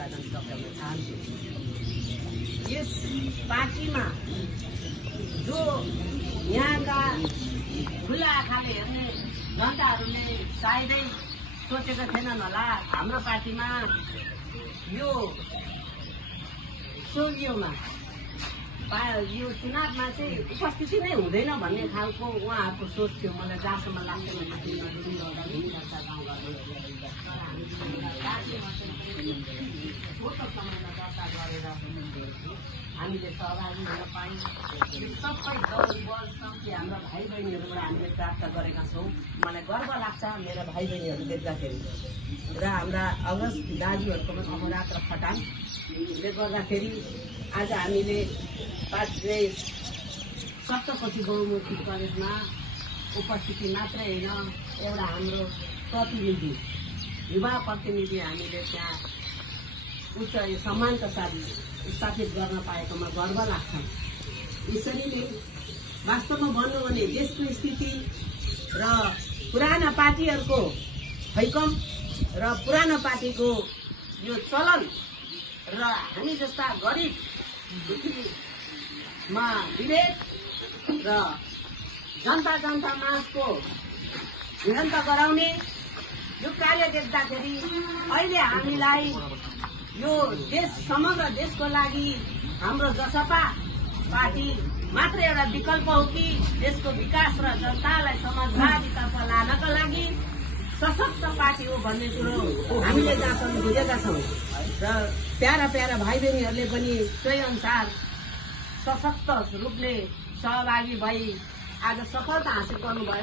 अभिवादन टक्राउन चाहन्छु। यस पार्टीमा जो यहाँका खुला आँखाले हेर्ने जनताहरूले सायदै सोचेको थिएनन् होला हाम्रो पार्टीमा यो यो चुनावमा चाहिँ उपस्थिति नै हुँदैन भन्ने खालको उहाँहरूको सोच थियो। मलाई जहाँसम्म लाग्छ छोटो समयमा दर्ता गरेर हामीले सहभागी हुन पायौँ। सबै दल बल शक्ति हाम्रा भाइ बहिनीहरूबाट हामीले प्राप्त गरेका छौँ। मलाई गर्व लाग्छ मेरा भाइ बहिनीहरू देख्दाखेरि र हाम्रा अग्रज दाजुहरूकोमा अमरात र खटालले गर्दाखेरि आज हामीले पार्टीले सप्तपति बहुमुखी कलेजमा उपस्थिति मात्रै होइन, एउटा हाम्रो प्रतिनिधि युवा प्रतिनिधि हामीले त्यहाँ उच्च सम्मानका साथ स्थापित गर्न पाएकोमा गर्व लाग्छ। यसरी नै वास्तवमा भन्नु भने देशको स्थिति र पुराना पार्टीहरूको हैकम र पुरानो पार्टीको यो चलन र हामी जस्ता गरिब पृथ्वीमा विवेक र जनता माझको भिडन्त गराउने यो कार्य देख्दाखेरि अहिले हामीलाई यो देश समग्र देशको लागि हाम्रो जसपा पार्टी मात्र एउटा विकल्प हो कि देशको विकास र जनतालाई समझदारीतर्फ लानका लागि सशक्त पार्टी हो भन्ने कुरो हामीले जहाँसम्म बुझेका छौँ र प्यारा भाइ बहिनीहरूले पनि त्यही अनुसार सशक्त रूपले सहभागी भई आज सफलता हासिल गर्नुभयो।